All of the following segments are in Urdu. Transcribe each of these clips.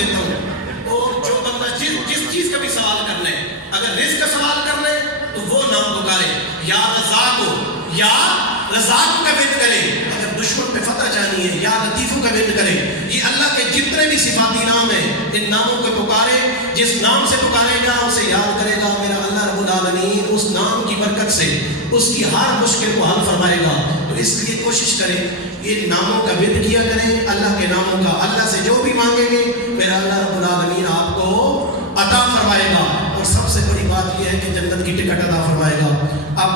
دیتا ہوں. اور جو بندہ جس چیز کا بھی سوال کر لے, اگر رزق کا سوال کر لے تو وہ نام پکارے, یا رزاقو, یا رزاق کا ورد کرے. اگر دشمن پہ فتح چاہیے یا لطیفوں کا ورد کرے. یہ اللہ کے جتنے بھی صفاتی نام ہیں ان ناموں کو پکارے. جس نام سے پکارے گا اسے یاد کرے گا, میرا اللہ رب العالمین اس نام کی برکت سے اس کی ہر مشکل کو حل فرمائے گا. تو اس لیے کوشش کریں ان ناموں کا ورد کیا کریں, اللہ کے ناموں کا. اللہ سے جو بھی مانگیں گے میرا اللہ رب العالمین آپ کو عطا فرمائے گا. اور سب سے بڑی بات یہ ہے کہ جنت کی ٹکٹ عطا فرمائے گا. اب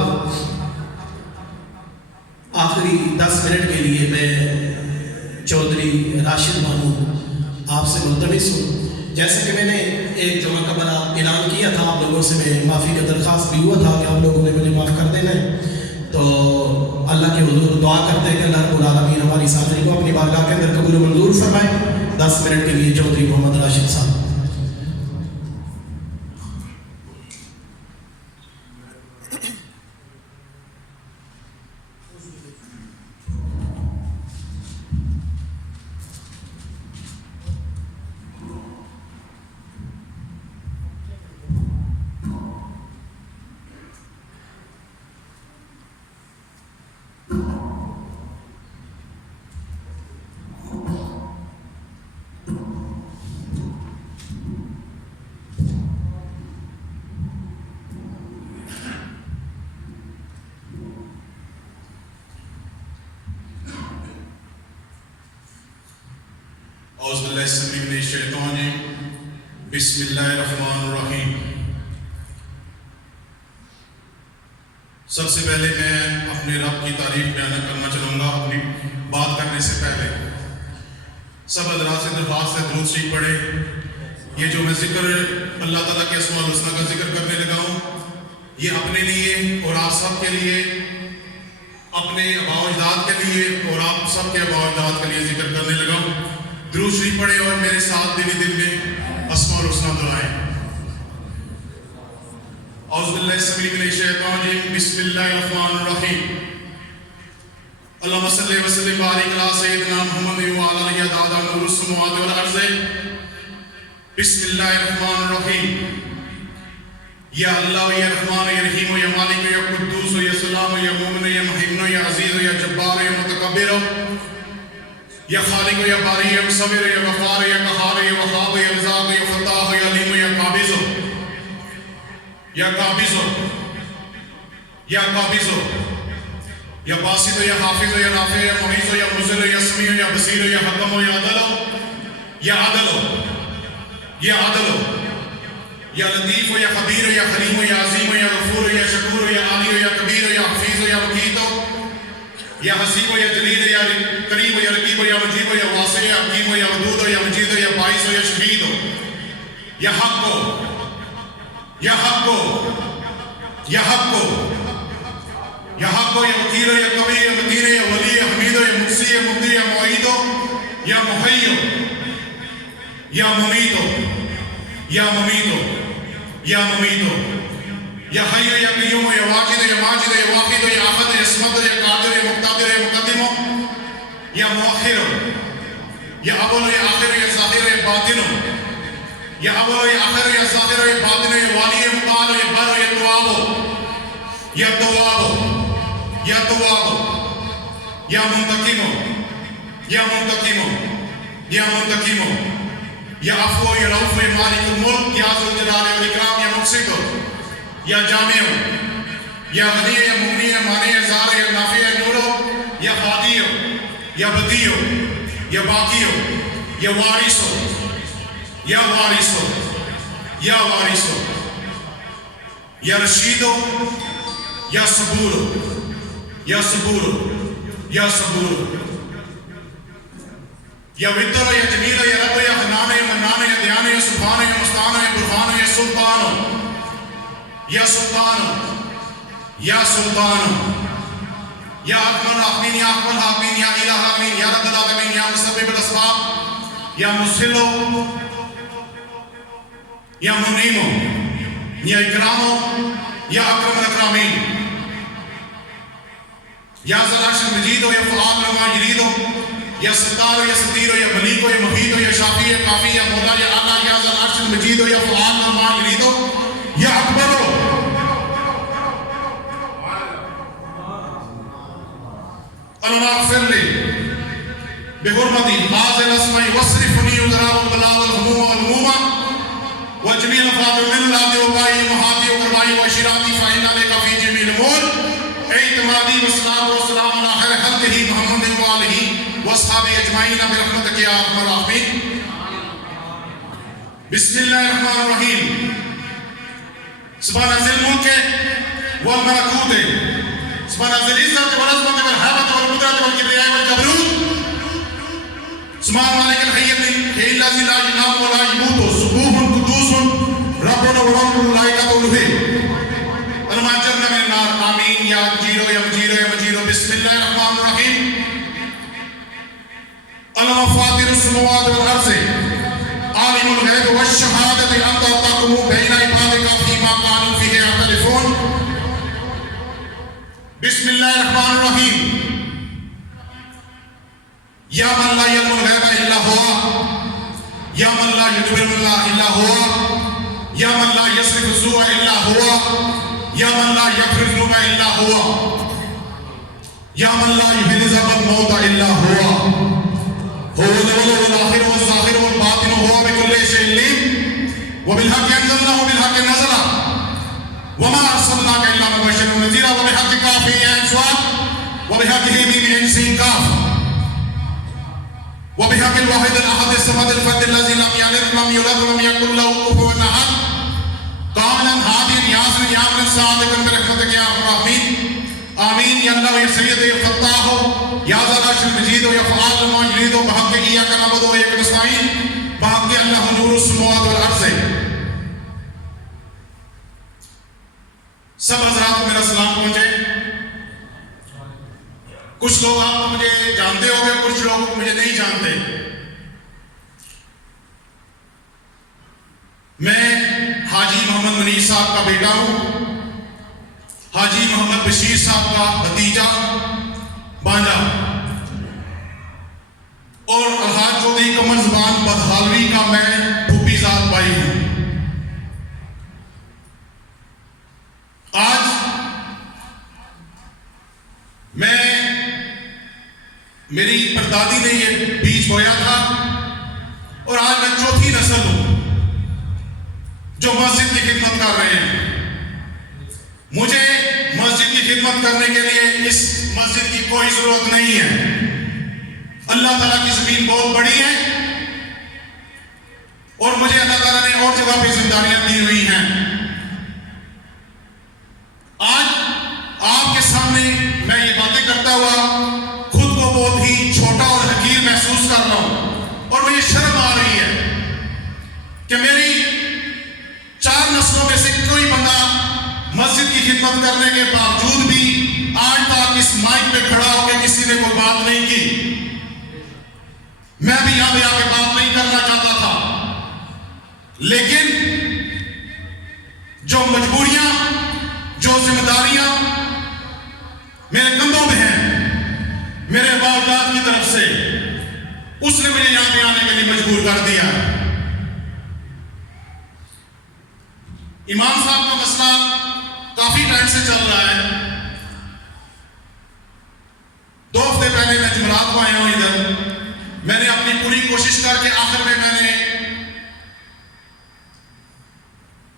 آخری 10 منٹ کے لیے میں چودھری راشد بانو آپ سے ملتمس ہوں. جیسے کہ میں نے ایک جمعہ قبل اعلان کیا تھا, آپ لوگوں سے میں معافی کا درخواست بھی ہوا تھا کہ آپ لوگوں نے مجھے معاف کر دینا ہے. تو اللہ کے حضور دعا کرتے ہیں کہ اللہ رب العالمین ہماری حاضری کو اپنی بارگاہ کے اندر قبول و منظور فرمائے. 10 منٹ کے لیے چودھری محمد راشد صاحب. اعوذ باللہ السمیع من الشیطان الرجیم. بسم اللہ الرحمن الرحیم. سب سے پہلے میں اپنے رب کی تعریف بیان کرنا چاہوں گا. اپنی بات کرنے سے پہلے سب حضرات سے درخواست ہے درود شریف پڑھے. یہ جو میں ذکر اللہ تعالیٰ کے اسماء الحسنیٰ کا ذکر کرنے لگا ہوں یہ اپنے لیے اور آپ سب کے لیے, اپنے آباء و اجداد کے لیے اور آپ سب کے آباء و اجداد کے لیے ذکر کرنے لگا ہوں. درود شریف پڑھے اور میرے ساتھ دل میں اسماء الحسنیٰ دہرائیں. اعوذ باللہ السمیع من الشیطان الرجیم. بسم اللہ الرحمن الرحیم. اللہم صلی وسلم بارک علی سیدنا محمد وعلی آلہ عدد نور السماوات والارض. بسم اللہ الرحمن الرحیم. یا اللہ یا رحمان یا رحیم یا مالک یا قدوس یا سلام یا مومن یا مہیمن یا عزیز یا جبار یا متکبر یا خالق یا باری یا مصور یا غفار یا قہار یا وہاب یا رزاق یا فتاح یا علیم یا قابض یا قابض یا قابض یا باسط یا حافظ یا رافع یا معیز یا مذل یا سمیع یا بصیر یا حکم یا عدل یا عدل یا عدل یا لطیف یا خبیر یا حلیم یا عظیم یا غفور یا شکور یا عالی یا کبیر یا حفیظ یا وقیت یا حسیب یا جلیل یا قریب یا رقیب یا مجیب یا واسع یا حکیم یا ودود یا مجید یا باعث یا شہید یا حق یا حق یا حق یا حق یا وکیل یا قوی یا متین یا ولی یا حمید یا مقصی یا مبدی یا معید یا محی یا ممیت یا ممیت یا ممیت یا حی یا قیوم یا واجد یا ماجد یا واحد یا احد یا صمد یا قادر یا مقتدر یا مقدم یا مؤخر یا اول یا آخر یا ظاہر یا باطن یا اول یا آخر یا ظاہر یا باطن یا والی یا مقال یا بر یا تواب یا تواب یا تواب یا منتقم یا منتقم یا منتقم یا عفو یا رؤوف یا مالک الملک یا ذو الجلال والاکرام یا مقسط یا جامع یا غنی یا مغنی یا مانع یا زار یا نافع یا نور یا ہادی یا بدیع یا باقی یا وارث یا وارث یا وارث یا رشید یا صبور یا صبور یا صبور یا وطر یا جمیل یا رب یا حنان یا منان یا دیان یا سبحان یا مستان یا برہان یا سلطان یا سلطان یا سلطان یا اکمل حاکمین یا اکمل حاکمین یا الہ آمین یا رب العالمین یا مسبب الاسباب یا مسلو یا منیمو یا اکرامو یا اکرم الاکرامین یا ذل عرش المجید یا فعال لما یرید یا ستار ہو یا ستیر ہو یا ملیک ہو یا محیط ہو یا شافی یا کافی یا مولا یا اعلیٰ یا ذل عرش المجید ہو یا فعال ما یرید ہو یا اکبر ہو. اللهم اغفر لي بحرمة هذا الاسم واصرفني وزراء البلاء والهموم والغموم وجميع الافراد من الارض وبائي ومحاطي وقربائي وشيراتي فإن لك في جميع الامور اعتمادي والصلاة والسلام على خير خلقه محمد وآله واصحابه اجمعين برحمتك يا ارحم الراحمين. بسم الله الرحمن الرحيم. سبحان ذي الملك والملكوت سبحان ذي العزة والعظمة والهيبة والقدرة والكبرياء والجبروت سبحان مالك الحي الذي لا ينام ولا يموت سبوح قدوس ربنا ورب الملائكة والروح. اللهم اجرنا من النار آمين يا مجير يا مجير يا مجير. بسم الله الرحمن الرحيم. اللهم فاطر السماوات والأرض عالم الغيب والشهادة أنت تحكم بين عبادك فيما كانوا فيه يختلفون. بسم الله الرحمن الرحيم. يا من لا يعلم الغيب إلا هو يا من لا يدبر الله إلا هو يا من لا يصرف السوء إلا هو يا من لا يغفر الذنوب إلا هو يا من لا يحيي الموت إلا هو هو الأول والآخر والظاهر والباطن وهو بكل شيء عليم وبالحق أنزلناه وبالحق نزل وما أرسلناك إلا مبشرا ونذيرا وبحق كاف يا أنصار وبحق ميم عين كاف وبحق الواحد الأحد الصمد الفرد الذي لم يلد ولم يولد ولم يكن له كفوا أحد كاملا هاديا ياسرا يامنا صادقا برحمتك يا ارحم الراحمين. آمين يا الله يا سيد يا فتاح يا ذا العرش المجيد يا فعال ما يريد بحق إياك نعبد وإياك نستعين بحق الله نور السماوات والأرض. سب حضرات کو میرا سلام پہنچے. کچھ لوگ آپ کو مجھے جانتے ہو گے کچھ لوگ مجھے نہیں جانتے. میں حاجی محمد منیر صاحب کا بیٹا ہوں حاجی محمد بشیر صاحب کا بھتیجا بانجا اور الحاج چودھری قمر زبان بدحالوی کا میں پھوپھی ذات بھائی ہوں. آج میری پردادی نے یہ بیج بویا تھا اور آج میں چوتھی نسل ہوں جو مسجد کی خدمت کر رہے ہیں. مجھے مسجد کی خدمت کرنے کے لیے اس مسجد کی کوئی ضرورت نہیں ہے. اللہ تعالیٰ کی زمین بہت بڑی ہے اور مجھے اللہ تعالیٰ نے اور جگہ پہ ذمہ داریاں دی ہوئی ہیں. آج آپ کے سامنے میں یہ باتیں کرتا ہوا خود کو بہت ہی چھوٹا اور حقیر محسوس کر رہا ہوں اور مجھے شرم آ رہی ہے کہ میری 4 نسلوں میں سے کوئی بندہ مسجد کی خدمت کرنے کے باوجود بھی آج تک اس مائک پہ کھڑا ہو کے کسی نے کوئی بات نہیں کی. میں بھی یہاں پہ آ کے بات نہیں کرنا چاہتا تھا لیکن جو مجبوریاں جو ذمہ داریاں میرے کندھوں میں ہیں میرے والدات کی طرف سے اس نے مجھے یہاں پہ آنے کے لیے مجبور کر دیا. امام صاحب کا مسئلہ کافی ٹائم سے چل رہا ہے. 2 ہفتے پہلے میں جمعرات کو آیا ہوں ادھر. میں نے اپنی پوری کوشش کر کے آخر میں نے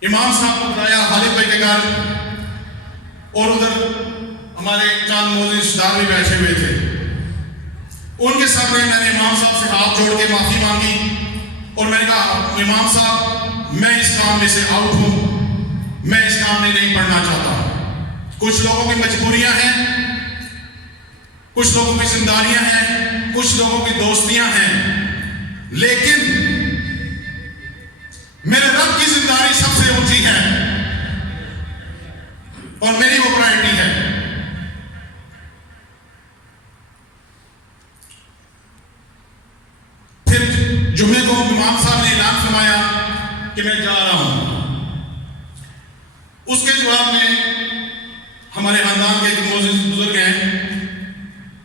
امام صاحب کو بلایا خالد بھائی کے گھر اور ادھر ہمارے چاند موزی رشتےدار بھی بیٹھے ہوئے تھے. ان کے سامنے میں نے امام صاحب سے ہاتھ جوڑ کے معافی مانگی اور میں نے کہا امام صاحب میں اس کام میں سے آؤٹ ہوں میں اس کام میں نہیں پڑھنا چاہتا. کچھ لوگوں کی مجبوریاں ہیں کچھ لوگوں کی ذمہ داریاں ہیں کچھ لوگوں کی دوستیاں ہیں لیکن میرے رب کی ذمہ داری سب سے اونچی ہے اور میری وہ پرائرٹی ہے. پھر جمعے کو امام صاحب نے اعلان فرمایا کہ میں جا رہا ہوں. اس کے جواب میں ہمارے خاندان کے ایک معزز بزرگ ہیں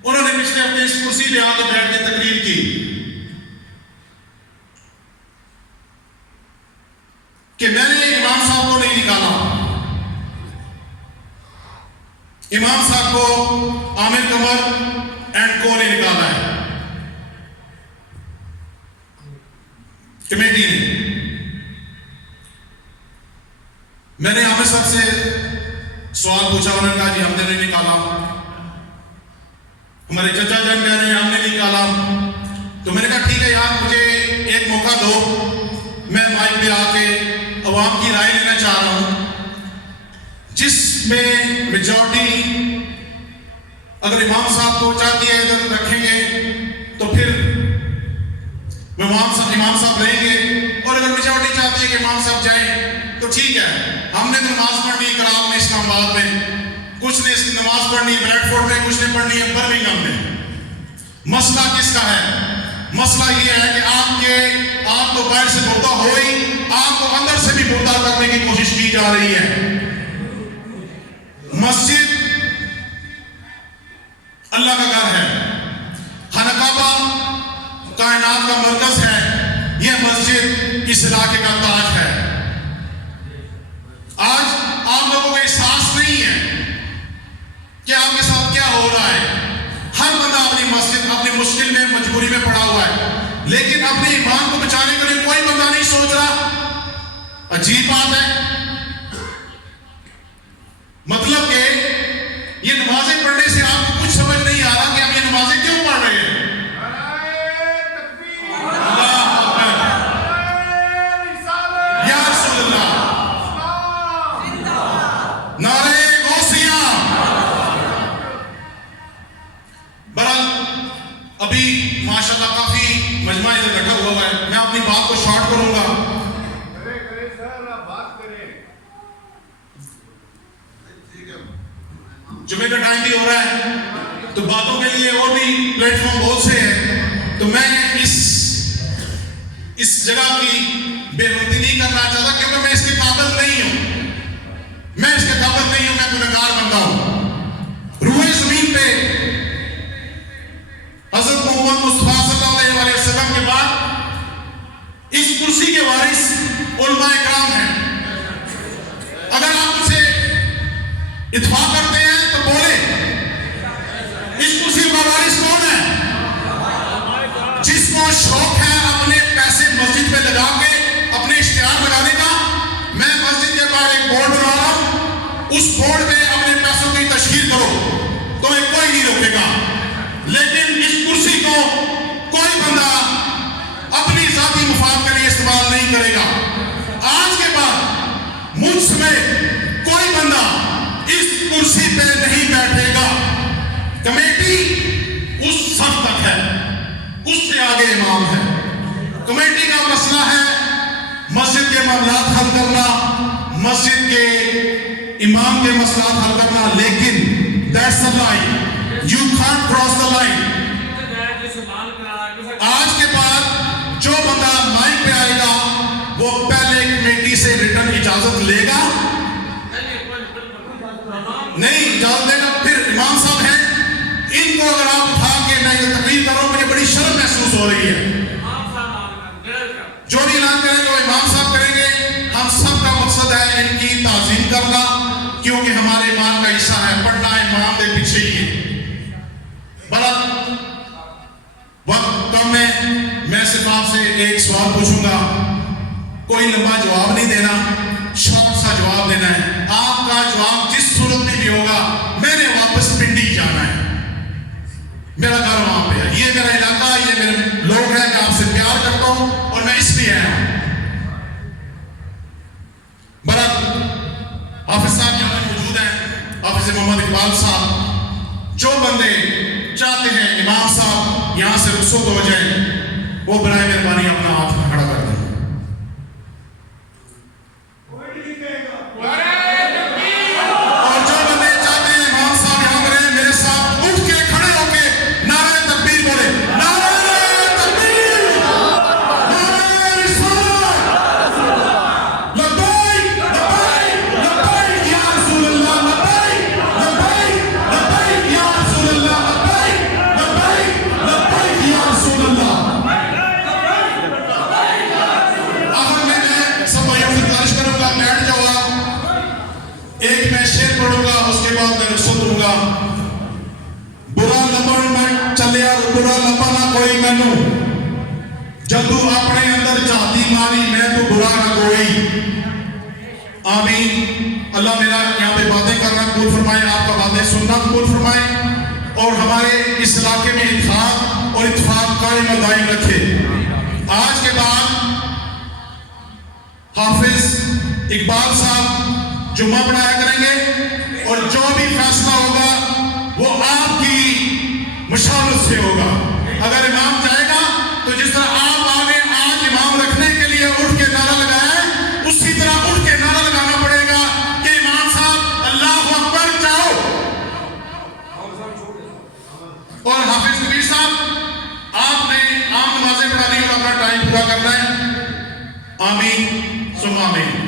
انہوں نے پچھلے ہفتے اس کرسی پہ آ کے بیٹھ کے تقریر کی کہ میں نے امام صاحب کو نہیں نکالا، امام صاحب کو عامر قمر اینڈ کو نے نکالا ہے، کمیٹی نے۔ میں نے عامر صاحب سے سوال پوچھا، انہوں نے کہا جی ہم نے نہیں نکالا، ہمارے چچا جان کہہ رہے ہیں ہم نے نہیں نکالا۔ تو میں نے کہا ٹھیک ہے یار مجھے ایک موقع دو، میں مائک پہ آ کے عوام کی رائے لینا چاہ رہا ہوں، جس میں میجورٹی اگر امام صاحب کو چاہتی ہے ادھر رکھیں گے تو پھر امام صاحب رہیں گے، اور اگر میجورٹی چاہتی ہے کہ امام صاحب جائیں تو ٹھیک ہے۔ ہم نے نماز پڑھنی کراب میں، اسلام آباد میں، کچھ نے نماز پڑھنی بریڈ فورڈ میں، کچھ نے پڑھنی ہے برمنگھم میں۔ مسئلہ کس کا ہے؟ مسئلہ یہ ہے کہ آپ تو باہر سے مردہ ہو ہی، آپ کو اندر سے بھی مردہ کرنے کی کوشش کی جا رہی ہے۔ مسجد اللہ کا گھر ہے، خانہ کعبہ کائنات کا مرکز ہے، یہ مسجد اس علاقے کا تاج ہے۔ آج آپ لوگوں کو احساس نہیں ہے کہ آپ کے ساتھ کیا ہو رہا ہے۔ ہر بندہ اپنی مسجد اپنی مشکل میں مجبوری میں پڑا ہوا ہے، لیکن اپنے ایمان کو بچانے کے لیے کوئی بندہ نہیں سوچ رہا۔ عجیب بات ہے، مطلب کہ یہ نمازیں پڑھنے سے آپ کو کچھ سمجھ نہیں آ رہا کہ ہم یہ نمازیں کیوں پڑھ رہے ہیں۔ یا رسول اللہ، نعرہ غوثیہ۔ بہرحال ابھی ماشاءاللہ کافی مجمع ادھر بیٹھا ہوا ہے، میں اپنی بات کو شارٹ کروں گا۔ جمعے کا ٹائم بھی ہو رہا ہے تو باتوں کے لیے اور بھی پلیٹ فارم بہت سے ہیں، تو میں اس جگہ کی بے رغبتی نہیں کرنا چاہتا کیونکہ میں اس کے قابل نہیں ہوں، میں گنہگار بندہ ہوں۔ روئے زمین پہ حضرت محمد مصطفیٰ صلی اللہ علیہ وسلم کے بعد اس کرسی کے وارث علماء کرام ہیں۔ اگر آپ ان سے اتفاق کرتے ہیں تو بولے، اس کرسی کا وارث کون ہے؟ جس کو شوق ہے اپنے پیسے مسجد پہ لگا کے اپنے اشتہار لگانے کا، میں مسجد کے باہر ایک بورڈ بنا رہا ہوں، اس بورڈ پہ اپنے پیسوں کی تشہیر کرو، تمہیں کوئی نہیں روکے گا، لیکن اس کرسی کو کوئی بندہ اپنی ذاتی مفاد کے لیے استعمال نہیں کرے گا۔ آج کے بعد مجھ سمیت کوئی بندہ اس کرسی پہ نہیں بیٹھے گا۔ کمیٹی اس سب تک ہے، اس سے آگے امام ہے۔ کمیٹی کا مسئلہ ہے مسجد کے معاملات حل کرنا، مسجد کے امام کے مسئلات حل کرنا، لیکن that's the line, you can't cross the line۔ آج کے بعد جو بندہ مائک پہ آئے گا وہ پہلے کمیٹی سے ریٹن اجازت لے گا، نہیں اجازت دے گا، پھر امام صاحب ہیں، ان کو اگر آپ اٹھا کے میں یہ تقریر کر رہا ہوں، مجھے بڑی شرم محسوس ہو رہی ہے۔ جو بھی اعلان کریں گے وہ امام صاحب کریں گے، ہم سب کا مقصد ہے ان کی تعظیم کرنا، کیونکہ ہمارے ایمان کا حصہ ہے، پڑھنا امام کے پیچھے ہی ہے۔ بڑا وقت کم ہے، میں صرف آپ سے ایک سوال پوچھوں گا، کوئی لمبا جواب نہیں دینا، شارٹ سا جواب دینا ہے۔ آپ کا جواب جس صورت میں بھی ہوگا، میں نے واپس پنڈی جانا ہے، میرا گھر وہاں پہ ہے، یہ میرا علاقہ، یہ میرے لوگ ہیں، میں آپ سے پیار کرتا ہوں اور میں اس لیے آیا ہوں۔ برحال حافظ صاحب یہاں پر موجود ہیں، حافظ محمد اقبال صاحب، جو بندے چاہتے ہیں امام صاحب یہاں سے رخصت ہو جائیں، وہ برائے مہربانی اپنا ہاتھ کھڑا کر دیں۔ بعد میں رخصت ہوں گا. برا لبن میں چلیا برا لبنا کوئی مینو جدو اپنے اندر جاتی ماری میں تو برا نہ کوئی. آمین. اللہ میرا یہاں پہ باتیں کرنا قبول فرمائے, آپ کا باتیں سننا قبول فرمائے, اور ہمارے اس علاقے میں اتحاد اور اتفاق قائم و دائم رکھے. آج کے بعد حافظ اقبال صاحب جمعہ پڑھایا کریں گے, اور جو بھی فیصلہ ہوگا وہ آپ کی مشاورت سے ہوگا. اگر امام جائے گا تو جس طرح آپ آگے آج امام رکھنے کے لیے اٹھ کے نعرہ لگایا ہے, اسی طرح اٹھ کے نعرہ لگانا پڑے گا کہ امام صاحب اللہ اکبر جاؤ. اور حافظ کبیر صاحب آپ نے عام نمازیں پڑھانی اور اپنا ٹائم پورا کرنا ہے. آمین ثم آمین.